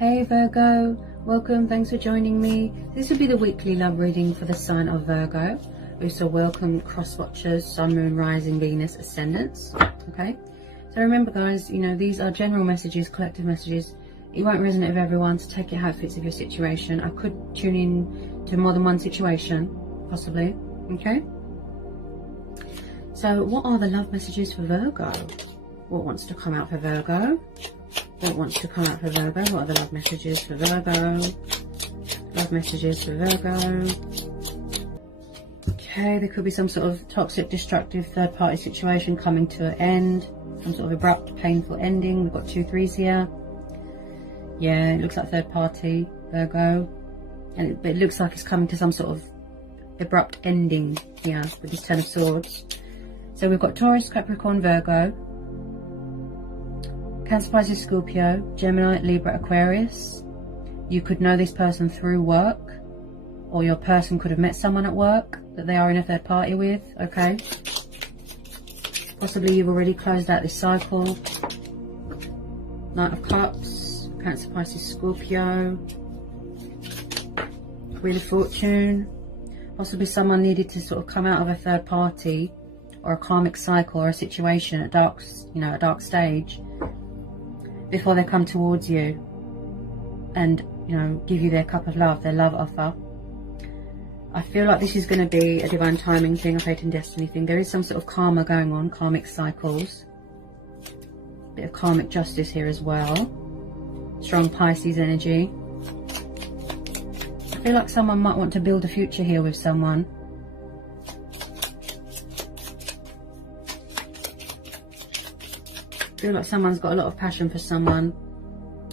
Hey Virgo, welcome, thanks for joining me. This will be the weekly love reading for the sign of Virgo. Also welcome cross watchers, sun, moon, rising, Venus, ascendants. Okay, so remember guys, you know, these are general messages, collective messages. It won't resonate with everyone, so take it how it fits with your situation. I could tune in to more than one situation, possibly. Okay, so what are the love messages for Virgo? What wants to come out for Virgo? What wants to come out for Virgo? What are the love messages for Virgo? Love messages for Virgo. Okay, there could be some sort of toxic, destructive, third-party situation coming to an end. Some sort of abrupt, painful ending. We've got 2 3s here. Yeah, it looks like third party, Virgo. And it looks like it's coming to some sort of abrupt ending here with this 10 of Swords. So we've got Taurus, Capricorn, Virgo. Cancer, Pisces, Scorpio, Gemini, Libra, Aquarius. You could know this person through work, or your person could have met someone at work that they are in a third party with, okay? Possibly you've already closed out this cycle. Knight of Cups, Cancer, Pisces, Scorpio. Wheel of Fortune. Possibly someone needed to sort of come out of a third party or a karmic cycle or a situation at a dark stage before they come towards you and, you know, give you their cup of love, their love offer. I feel like this is going to be a divine timing thing, a fate and destiny thing. There is some sort of karma going on, karmic cycles. Bit of karmic justice here as well. Strong Pisces energy. I feel like someone might want to build a future here with someone. I feel like someone's got a lot of passion for someone,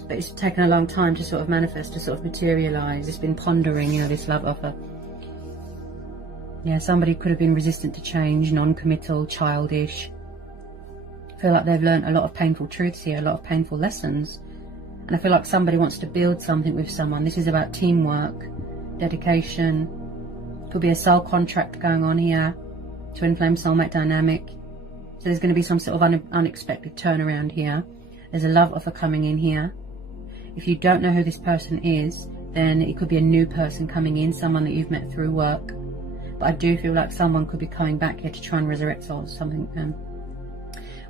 but it's taken a long time to sort of manifest, to sort of materialize. It's been pondering, you know, this love offer. Yeah, somebody could have been resistant to change, non-committal, childish. I feel like they've learned a lot of painful truths here, a lot of painful lessons. And I feel like somebody wants to build something with someone. This is about teamwork, dedication. Could be a soul contract going on here. Twin flame soulmate dynamic. So there's going to be some sort of unexpected turnaround here. There's a love offer coming in here. If you don't know who this person is, then it could be a new person coming in, someone that you've met through work. But I do feel like someone could be coming back here to try and resurrect souls, something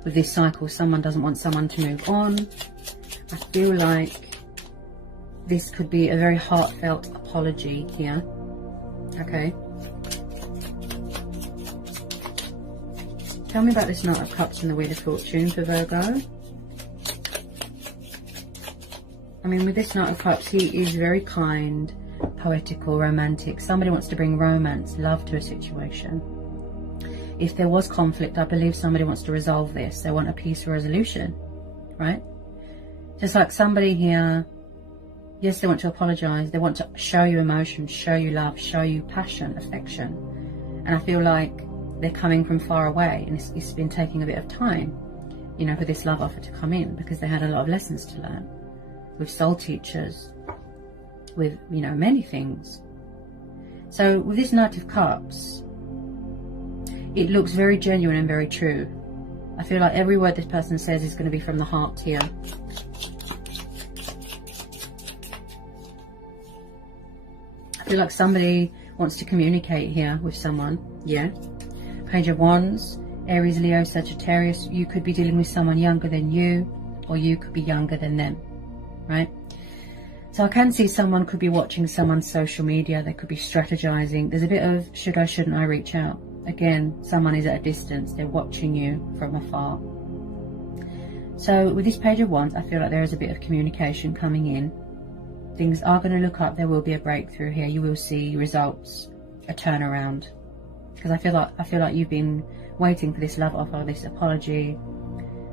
with this cycle. Someone doesn't want someone to move on. I feel like this could be a very heartfelt apology here. Okay. Tell me about this Knight of Cups and the Wheel of Fortune for Virgo. I mean, with this Knight of Cups, he is very kind, poetical, romantic. Somebody wants to bring romance, love to a situation. If there was conflict, I believe somebody wants to resolve this. They want a peaceful resolution, right? Just like somebody here, yes, they want to apologize. They want to show you emotion, show you love, show you passion, affection. And I feel like they're coming from far away, and it's been taking a bit of time, you know, for this love offer to come in, because they had a lot of lessons to learn with soul teachers, with, you know, many things. So with this Knight of Cups, it looks very genuine and very true. I feel like every word this person says is going to be from the heart here. I feel like somebody wants to communicate here with someone. Yeah. Page of Wands, Aries, Leo, Sagittarius. You could be dealing with someone younger than you, or you could be younger than them, right? So I can see someone could be watching someone's social media. They could be strategizing. There's a bit of should I, shouldn't I reach out? Again, someone is at a distance. They're watching you from afar. So with this Page of Wands, I feel like there is a bit of communication coming in. Things are going to look up. There will be a breakthrough here. You will see results, a turnaround. Because I feel like you've been waiting for this love offer, this apology,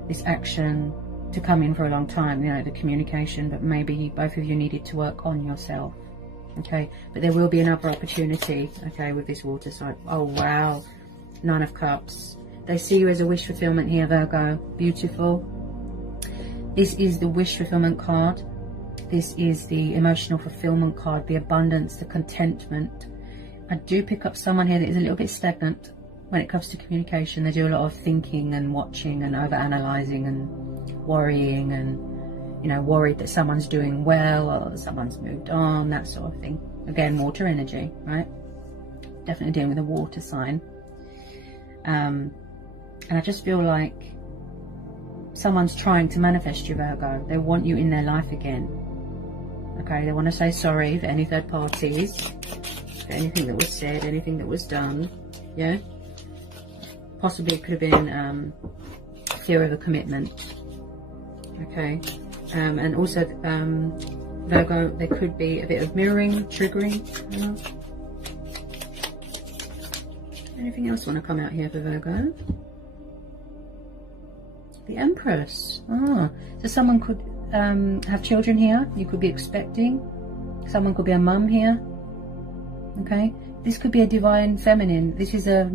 this action to come in for a long time, you know, the communication, but maybe both of you needed to work on yourself. Okay, but there will be another opportunity, okay, with this water sign. Oh wow, Nine of Cups. They see you as a wish fulfillment here, Virgo. Beautiful. This is the wish fulfillment card. This is the emotional fulfillment card, the abundance, the contentment. I do pick up someone here that is a little bit stagnant when it comes to communication. They do a lot of thinking and watching and over-analysing and worrying and, you know, worried that someone's doing well or someone's moved on, that sort of thing. Again, water energy, right? Definitely dealing with a water sign. And I just feel like someone's trying to manifest you, Virgo. They want you in their life again. Okay, they want to say sorry for any third parties, for anything that was said, anything that was done. Yeah? Possibly it could have been fear of a commitment. Okay? And also, Virgo, there could be a bit of mirroring, triggering. Anything else want to come out here for Virgo? The Empress. Ah, so someone could have children here. You could be expecting. Someone could be a mum here. Okay, this could be a divine feminine. This is a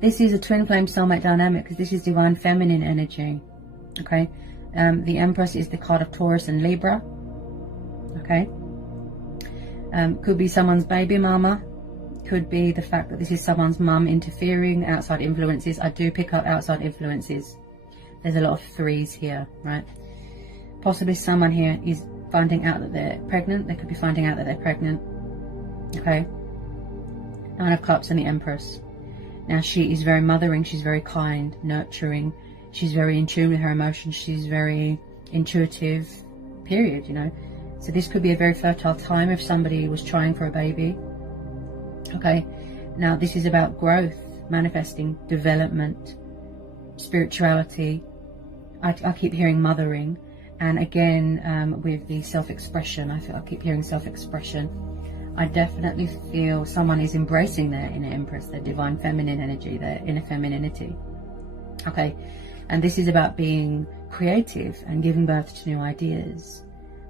this is a twin flame soulmate dynamic, because this is divine feminine energy. Okay, the Empress is the card of Taurus and Libra. Okay, could be someone's baby mama. Could be the fact that this is someone's mum interfering, outside influences. I do pick up outside influences. There's a lot of threes here, right? Possibly someone here is finding out that they're pregnant. They could be finding out that they're pregnant. Okay. Nine of Cups and the Empress. Now she is very mothering. She's very kind, nurturing. She's very in tune with her emotions. She's very intuitive, period, you know. So this could be a very fertile time if somebody was trying for a baby. Okay, now this is about growth, manifesting, development, spirituality. I keep hearing mothering, and again with the self-expression, I keep hearing self-expression. I definitely feel someone is embracing their inner Empress, their divine feminine energy, their inner femininity. Okay, and this is about being creative and giving birth to new ideas,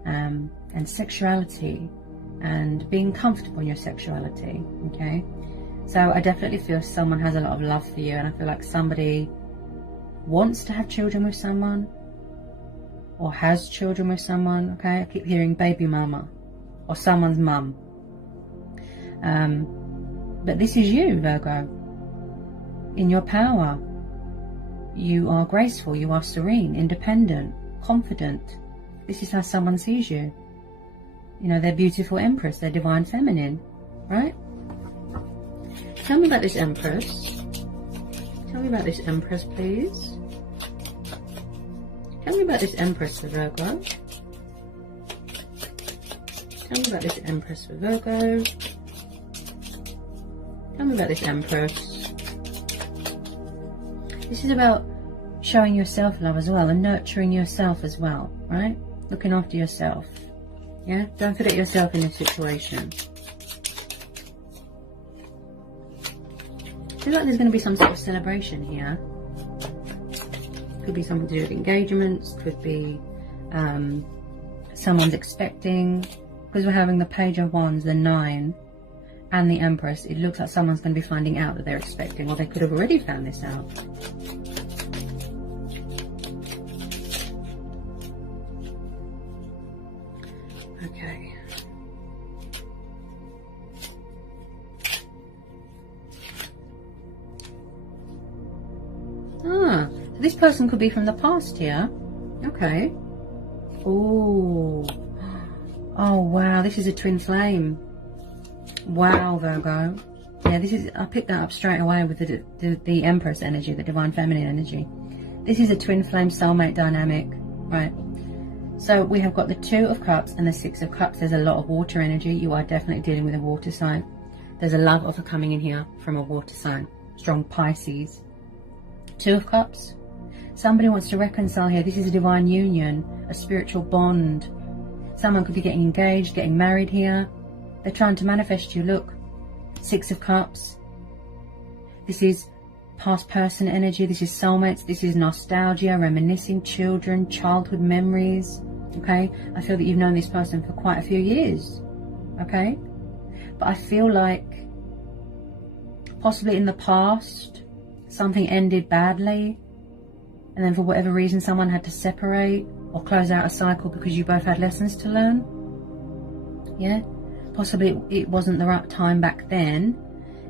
and sexuality, and being comfortable in your sexuality. Okay, so I definitely feel someone has a lot of love for you, and I feel like somebody wants to have children with someone or has children with someone. Okay, I keep hearing baby mama or someone's mum, but this is you, Virgo, in your power. You are graceful, you are serene, independent, confident. This is how someone sees you. You know, they're beautiful Empress, they're divine feminine, right? Tell me about this Empress. Tell me about this Empress, please. Tell me about this Empress for Virgo. Tell me about this Empress for Virgo. Tell me about this Empress. This is about showing yourself love as well, and nurturing yourself as well, right? Looking after yourself. Yeah, don't forget yourself in this situation. I feel like there's going to be some sort of celebration here. Could be something to do with engagements. Could be someone's expecting. Because we're having the Page of Wands, the 9, and the Empress. It looks like someone's going to be finding out that they're expecting, or they could have already found this out. Okay. Ah, so this person could be from the past here. Okay. Ooh. Oh wow, this is a twin flame. Wow, Virgo. Yeah, this is, I picked that up straight away with the Empress energy, the divine feminine energy. This is a twin flame soulmate dynamic, right? So we have got the 2 of Cups and the 6 of Cups. There's a lot of water energy. You are definitely dealing with a water sign. There's a love offer coming in here from a water sign. Strong Pisces. 2 of Cups. Somebody wants to reconcile here. This is a divine union, a spiritual bond. Someone could be getting engaged, getting married here. They're trying to manifest you. Look, 6 of Cups. This is past person energy. This is soulmates. This is nostalgia, reminiscing, children, childhood memories. Okay, I feel that you've known this person for quite a few years. Okay, but I feel like possibly in the past something ended badly, and then for whatever reason someone had to separate or close out a cycle because you both had lessons to learn. Yeah, possibly it wasn't the right time back then.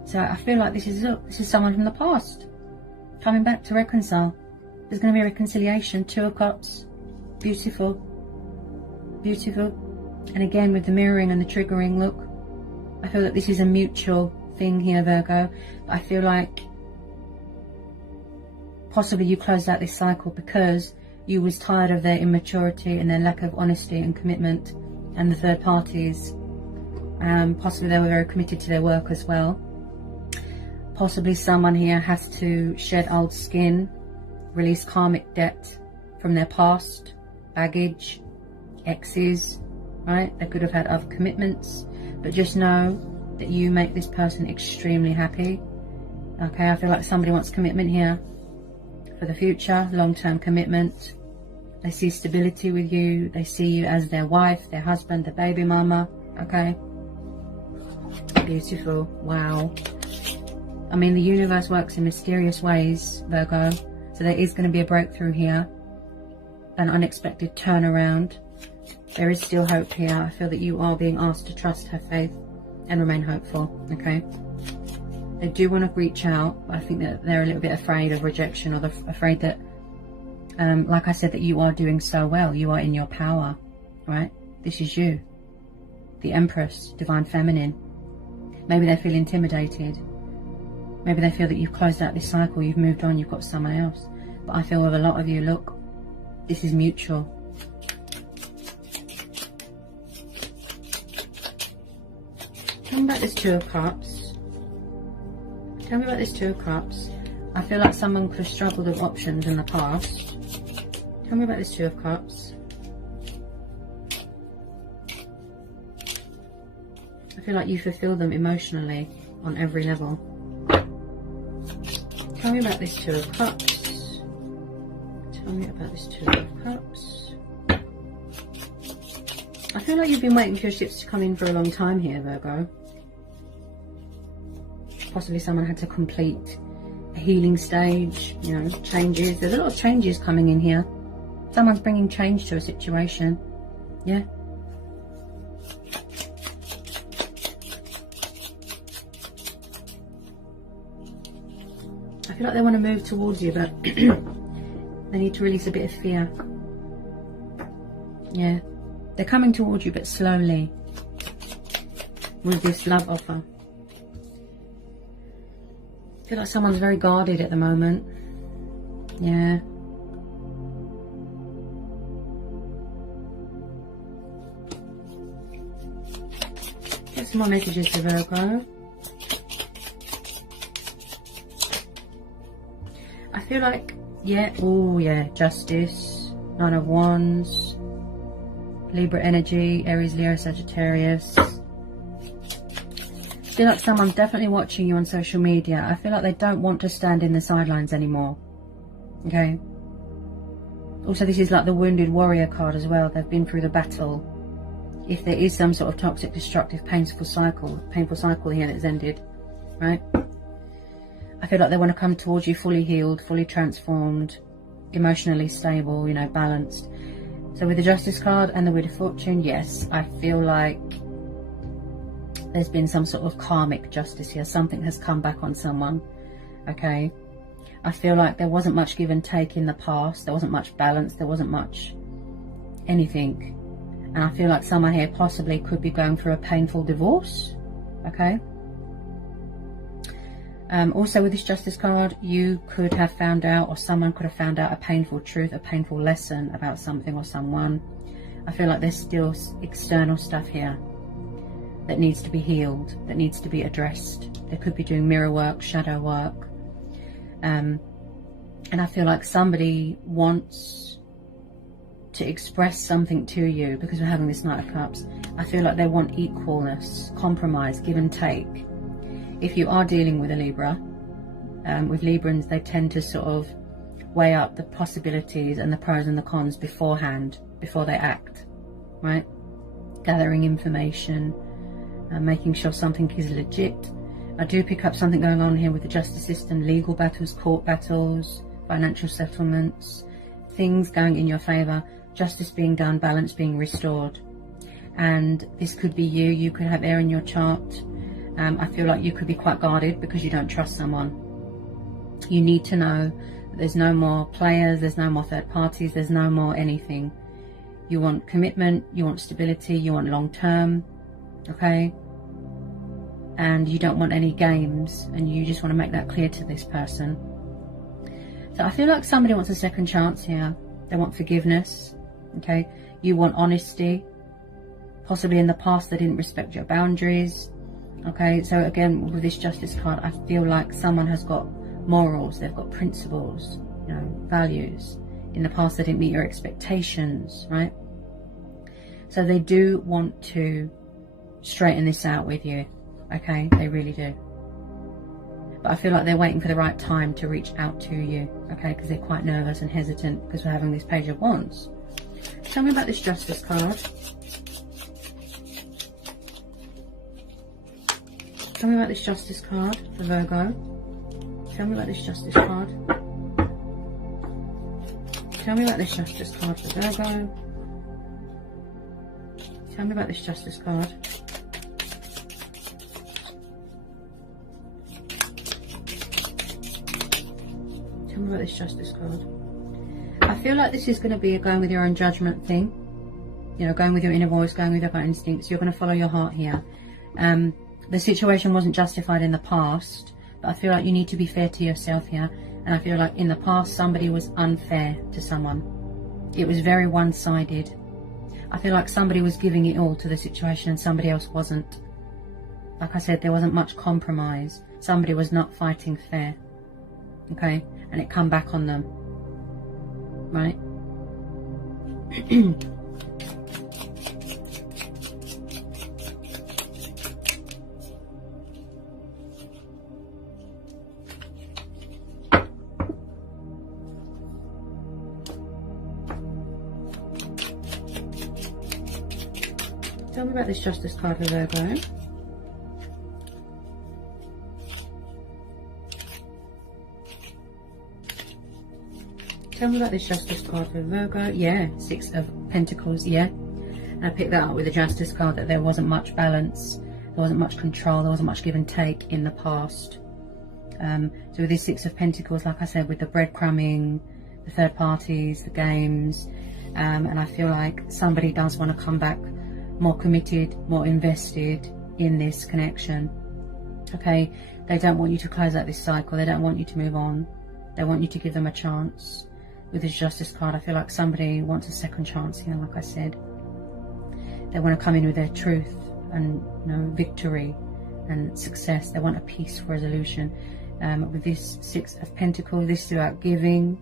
So I feel like this is someone from the past coming back to reconcile. There's going to be a reconciliation. 2 of Cups. Beautiful. Beautiful. And again, with the mirroring and the triggering, look, I feel that this is a mutual thing here, Virgo. But I feel like possibly you closed out this cycle because you was tired of their immaturity and their lack of honesty and commitment, and the third parties. Possibly they were very committed to their work as well. Possibly someone here has to shed old skin, release karmic debt from their past, baggage, exes, right? They could have had other commitments, but just know that you make this person extremely happy. Okay, I feel like somebody wants commitment here for the future, long-term commitment. They see stability with you. They see you as their wife, their husband, their baby mama. Okay, beautiful. Wow. I mean, the universe works in mysterious ways, Virgo. So there is going to be a breakthrough here, an unexpected turnaround. There is still hope here. I feel that you are being asked to trust, have faith, and remain hopeful. Okay. They do want to reach out, but I think that they're a little bit afraid of rejection, or they're afraid that, like I said, that you are doing so well. You are in your power, right? This is you, the Empress, Divine Feminine. Maybe they feel intimidated. Maybe they feel that you've closed out this cycle, you've moved on, you've got someone else. But I feel with a lot of you, look, this is mutual. Tell me about this Two of Cups. Tell me about this Two of Cups. I feel like someone could have struggled with options in the past. Tell me about this Two of Cups. I feel like you fulfill them emotionally on every level. Tell me about this Two of Cups. Tell me about this Two of Cups. I feel like you've been waiting for your ships to come in for a long time here, Virgo. Possibly someone had to complete a healing stage, you know, changes. There's a lot of changes coming in here. Someone's bringing change to a situation. Yeah. I feel like they want to move towards you, but they need to release a bit of fear. Yeah. They're coming towards you, but slowly, with this love offer. I feel like someone's very guarded at the moment. Yeah. Get some more messages to Virgo. I feel like, yeah, oh yeah, Justice, Nine of Wands, Libra energy, Aries, Leo, Sagittarius. I feel like someone's definitely watching you on social media. I feel like they don't want to stand in the sidelines anymore. Okay. Also, this is like the wounded warrior card as well. They've been through the battle. If there is some sort of toxic, destructive, painful cycle here that's ended, right? I feel like they want to come towards you fully healed, fully transformed, emotionally stable, you know, balanced. So with the Justice card and the Wheel of Fortune, yes, I feel like there's been some sort of karmic justice here. Something has come back on someone, okay? I feel like there wasn't much give and take in the past. There wasn't much balance. There wasn't much anything. And I feel like someone here possibly could be going through a painful divorce, okay? Also with this Justice card, you could have found out, or someone could have found out, a painful truth, a painful lesson about something or someone. I feel like there's still external stuff here that needs to be healed, that needs to be addressed. They could be doing mirror work, shadow work. And I feel like somebody wants to express something to you because we're having this Knight of Cups. I feel like they want equalness, compromise, give and take. If you are dealing with a Libra, with Librans, they tend to sort of weigh up the possibilities and the pros and the cons beforehand, before they act, right? Gathering information, making sure something is legit. I do pick up something going on here with the justice system, legal battles, court battles, financial settlements, things going in your favour, justice being done, balance being restored. And this could be you. You could have air in your chart. I feel like you could be quite guarded because you don't trust someone. You need to know that there's no more players, there's no more third parties, there's no more anything. You want commitment, you want stability, you want long term, okay? And you don't want any games, and you just want to make that clear to this person. So I feel like somebody wants a second chance here. They want forgiveness, okay? You want honesty. Possibly in the past they didn't respect your boundaries, okay? So again, with this Justice card, I feel like someone has got morals, they've got principles, you know, values. In the past they didn't meet your expectations, right? So they do want to straighten this out with you, okay? They really do. But I feel like they're waiting for the right time to reach out to you, okay? Because they're quite nervous and hesitant because we're having this Page of Wands. Tell me about this Justice card. Tell me about this Justice card for Virgo. Tell me about this Justice card. Tell me about this Justice card for Virgo. Tell me about this Justice card. Tell me about this Justice card. I feel like this is going to be a going with your own judgment thing. You know, going with your inner voice, going with your gut instincts. You're going to follow your heart here. The situation wasn't justified in the past, but I feel like you need to be fair to yourself here. And I feel like in the past somebody was unfair to someone. It was very one-sided. I feel like somebody was giving it all to the situation and somebody else wasn't. Like I said, there wasn't much compromise. Somebody was not fighting fair, okay? And it come back on them, right? Tell me about this Justice card for Virgo. Tell me about this Justice card for Virgo. Yeah, Six of Pentacles, yeah. And I picked that up with the Justice card, that there wasn't much balance, there wasn't much control, there wasn't much give and take in the past. So with this Six of Pentacles, like I said, with the breadcrumbing, the third parties, the games, and I feel like somebody does want to come back more committed, more invested in this connection, okay? They don't want you to close out this cycle, they don't want you to move on, they want you to give them a chance. With this Justice card, I feel like somebody wants a second chance here, like I said. They want to come in with their truth and, you know, victory and success. They want a peaceful resolution. With this Six of Pentacles, this is about giving,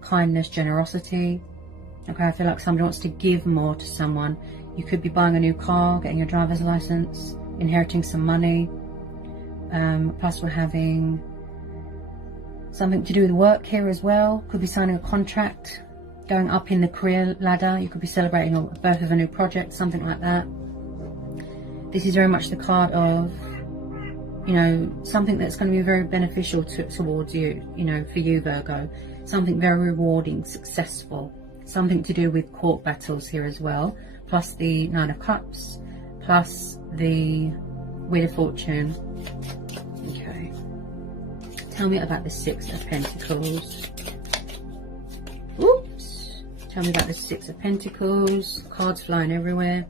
kindness, generosity. Okay, I feel like somebody wants to give more to someone. You could be buying a new car, getting your driver's license, inheriting some money. Plus we're having something to do with work here as well. Could be signing a contract, going up in the career ladder. You could be celebrating a birth of a new project, something like that. This is very much the card of, you know, something that's going to be very beneficial towards you, you know, for you, Virgo. Something very rewarding, successful. Something to do with court battles here as well. Plus the Nine of Cups, plus the Wheel of Fortune. Okay. Tell me about the Six of Pentacles. Oops. Tell me about the Six of Pentacles. Cards flying everywhere.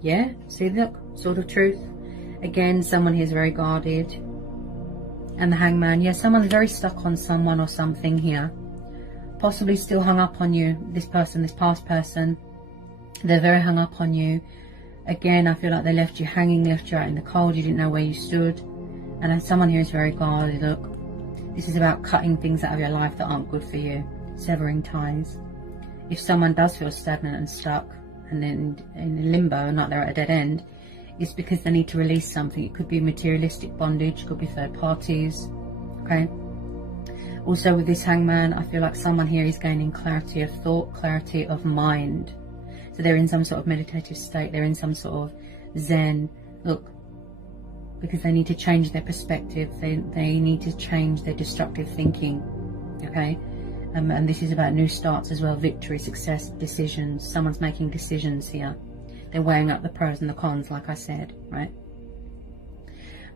Yeah, see, look, Sword of Truth. Again, someone here is very guarded. And the Hangman. Yeah, someone's very stuck on someone or something here. Possibly still hung up on you. This person, this past person. They're very hung up on you. Again, I feel like they left you hanging, left you out in the cold. You didn't know where you stood. And someone here is very guarded. Look, this is about cutting things out of your life that aren't good for you. Severing ties. If someone does feel stagnant and stuck and then in limbo, not they're at a dead end, it's because they need to release something. It could be materialistic bondage, it could be third parties. Okay. Also with this Hangman, I feel like someone here is gaining clarity of thought, clarity of mind. So they're in some sort of meditative state, they're in some sort of Zen. Look, because they need to change their perspective, they need to change their destructive thinking, okay? And this is about new starts as well, victory, success, decisions. Someone's making decisions here. They're weighing up the pros and the cons, like I said, right?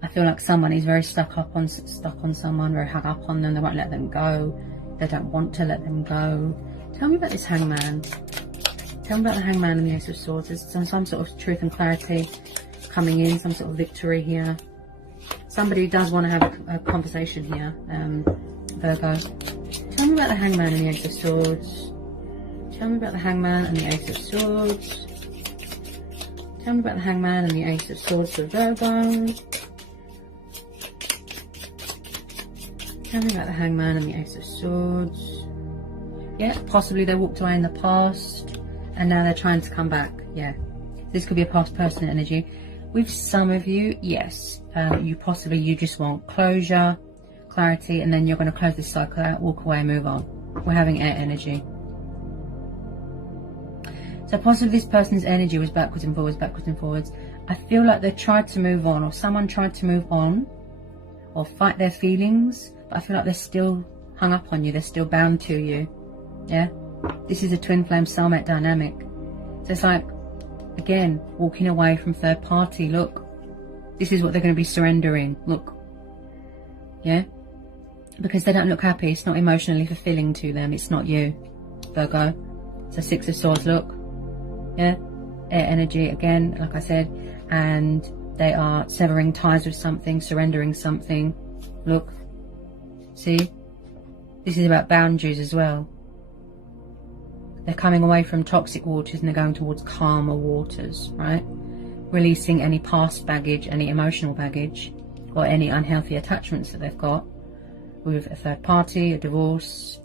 I feel like someone is very stuck on someone, very hung up on them. They won't let them go. They don't want to let them go. Tell me about this Hangman. Tell me about the Hangman and the Ace of Swords. There's some sort of truth and clarity coming in, some sort of victory here. Somebody does want to have a conversation here, Virgo. Tell me about the Hangman and the Ace of Swords. Tell me about the Hangman and the Ace of Swords. Tell me about the Hangman and the Ace of Swords for Virgo. Tell me about the Hangman and the Ace of Swords. Yeah, possibly they walked away in the past and now they're trying to come back. Yeah, this could be a past person energy. With some of you, yes, you just want closure, clarity, and then you're going to close this cycle out, walk away, move on. We're having air energy. So possibly this person's energy was backwards and forwards, backwards and forwards. I feel like they tried to move on, or someone tried to move on, or fight their feelings, but I feel like they're still hung up on you, they're still bound to you. Yeah, this is a twin flame soulmate dynamic. So it's like, again, walking away from third party. Look, this is what they're going to be surrendering. Look, yeah, because they don't look happy. It's not emotionally fulfilling to them. It's not you, Virgo. So Six of Swords, look, yeah, air energy again, like I said, and they are severing ties with something, surrendering something. Look, see, this is about boundaries as well. They're coming away from toxic waters and they're going towards calmer waters, right? Releasing any past baggage, any emotional baggage, or any unhealthy attachments that they've got with a third party, a divorce,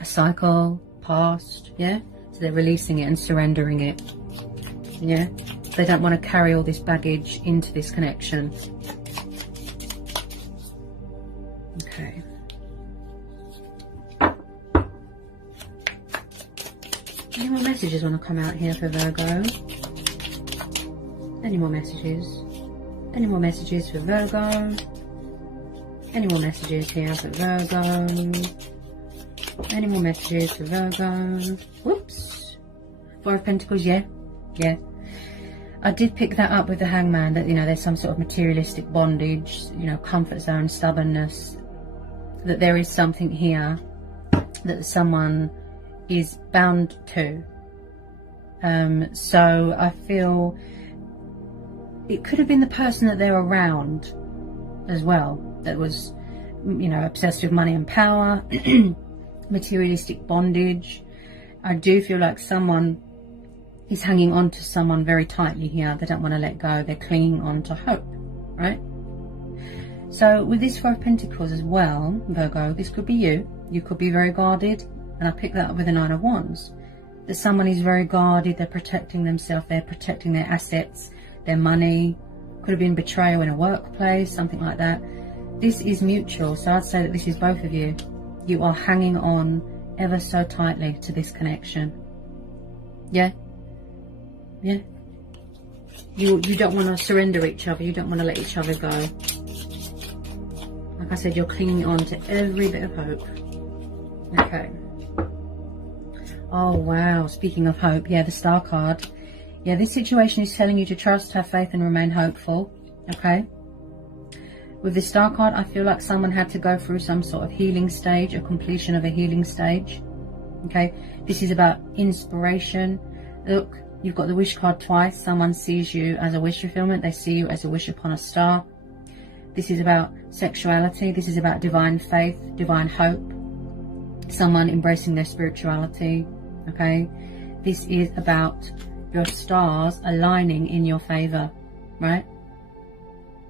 a cycle, past, yeah? So they're releasing it and surrendering it, yeah? They don't want to carry all this baggage into this connection. Okay. Any more messages want to come out here for Virgo? Any more messages? Any more messages for Virgo? Any more messages here for Virgo? Any more messages for Virgo? Whoops. Four of Pentacles, yeah. Yeah. I did pick that up with the Hangman, that, you know, there's some sort of materialistic bondage, you know, comfort zone, stubbornness, that there is something here that someone is bound to. So I feel it could have been the person that they're around as well, that was, you know, obsessed with money and power, materialistic bondage. I do feel like someone is hanging on to someone very tightly here. They don't want to let go. They're clinging on to hope, right? So with this Four of Pentacles as well, Virgo, this could be you. You could be very guarded. And I picked that up with the Nine of Wands. That someone is very guarded. They're protecting themselves. They're protecting their assets, their money. Could have been betrayal in a workplace, something like that. This is mutual. So I'd say that this is both of you. You are hanging on ever so tightly to this connection. Yeah? Yeah? You don't want to surrender each other. You don't want to let each other go. Like I said, you're clinging on to every bit of hope. Okay. Oh, wow. Speaking of hope, yeah, the Star card. Yeah, this situation is telling you to trust, have faith, and remain hopeful. Okay. With the Star card, I feel like someone had to go through some sort of healing stage, a completion of a healing stage. Okay. This is about inspiration. Look, you've got the wish card twice. Someone sees you as a wish fulfillment. They see you as a wish upon a star. This is about sexuality. This is about divine faith, divine hope. Someone embracing their spirituality. Okay. This is about your stars aligning in your favor, right?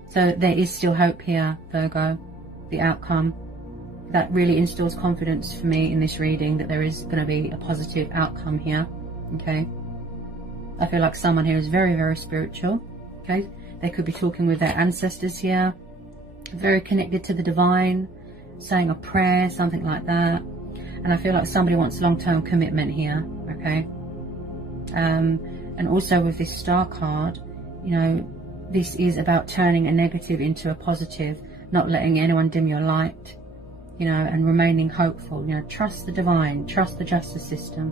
So there is still hope here, Virgo. The outcome that really instills confidence for me in this reading, that there is going to be a positive outcome here. Okay. I feel like someone here is very, very spiritual. Okay. They could be talking with their ancestors here, very connected to the divine, saying a prayer, something like that. And I feel like somebody wants long-term commitment here. Okay. And also with this Star card, you know, this is about turning a negative into a positive, not letting anyone dim your light, you know, and remaining hopeful. You know, trust the divine, trust the justice system,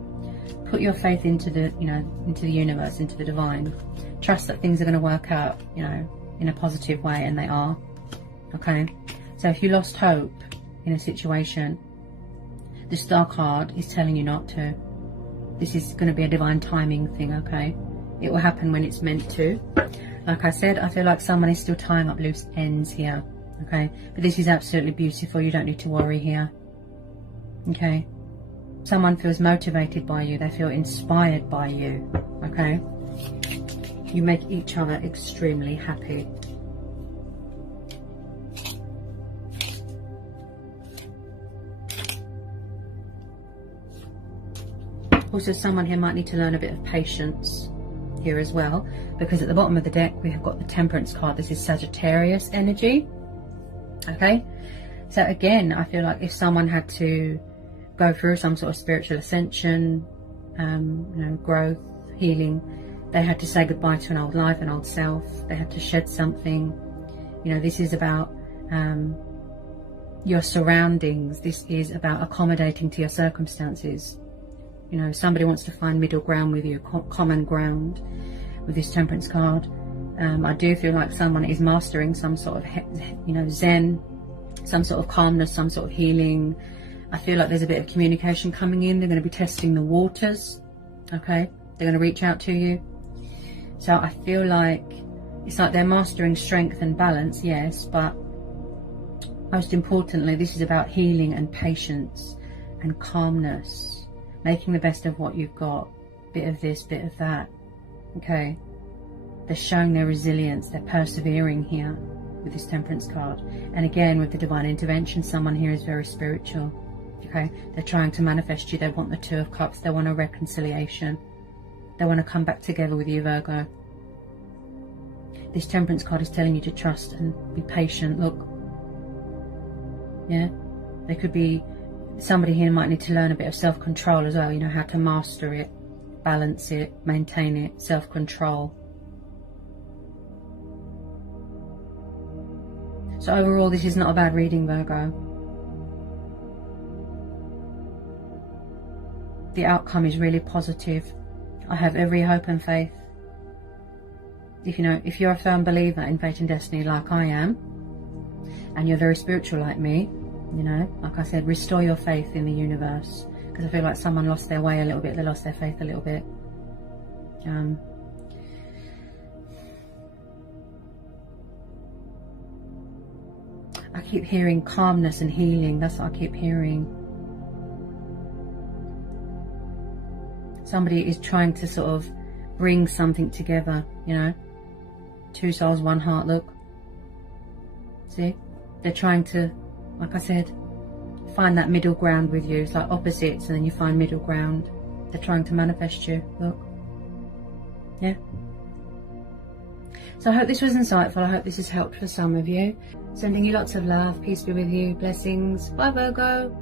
put your faith into the, you know, into the universe, into the divine. Trust that things are going to work out, you know, in a positive way, and they are. Okay. So if you lost hope in a situation, the Star card is telling you not to. This is going to be a divine timing thing, okay? It will happen when it's meant to. Like I said, I feel like someone is still tying up loose ends here, okay? But this is absolutely beautiful. You don't need to worry here, okay? Someone feels motivated by you. They feel inspired by you, okay? You make each other extremely happy. Also, someone here might need to learn a bit of patience here as well, because at the bottom of the deck we have got the Temperance card. This is Sagittarius energy, okay? So again, I feel like if someone had to go through some sort of spiritual ascension, you know, growth, healing, they had to say goodbye to an old life, an old self. They had to shed something. You know, this is about your surroundings. This is about accommodating to your circumstances. You know, somebody wants to find middle ground with you, common ground with this Temperance card. I do feel like someone is mastering some sort of, you know, Zen, some sort of calmness, some sort of healing. I feel like there's a bit of communication coming in. They're going to be testing the waters, okay? They're going to reach out to you. So I feel like it's like they're mastering strength and balance, yes, but most importantly, this is about healing and patience and calmness. Making the best of what you've got. Bit of this, bit of that. Okay. They're showing their resilience. They're persevering here with this Temperance card. And again, with the divine intervention, someone here is very spiritual. Okay. They're trying to manifest you. They want the Two of Cups. They want a reconciliation. They want to come back together with you, Virgo. This Temperance card is telling you to trust and be patient. Look. Yeah. There could be somebody here might need to learn a bit of self-control as well, you know, how to master it, balance it, maintain it, self-control. So overall, this is not a bad reading, Virgo. The outcome is really positive. I have every hope and faith. If you're a firm believer in fate and destiny like I am, and you're very spiritual like me, you know, like I said, restore your faith in the universe, because I feel like someone lost their way a little bit. They lost their faith a little bit. I keep hearing calmness and healing. That's what I keep hearing. Somebody is trying to sort of bring something together, you know. Two souls, one heart, look. See? They're trying to, like I said, find that middle ground with you. It's like opposites and then you find middle ground. They're trying to manifest you, look. Yeah. So I hope this was insightful. I hope this has helped for some of you. Sending you lots of love. Peace be with you. Blessings. Bye, Virgo.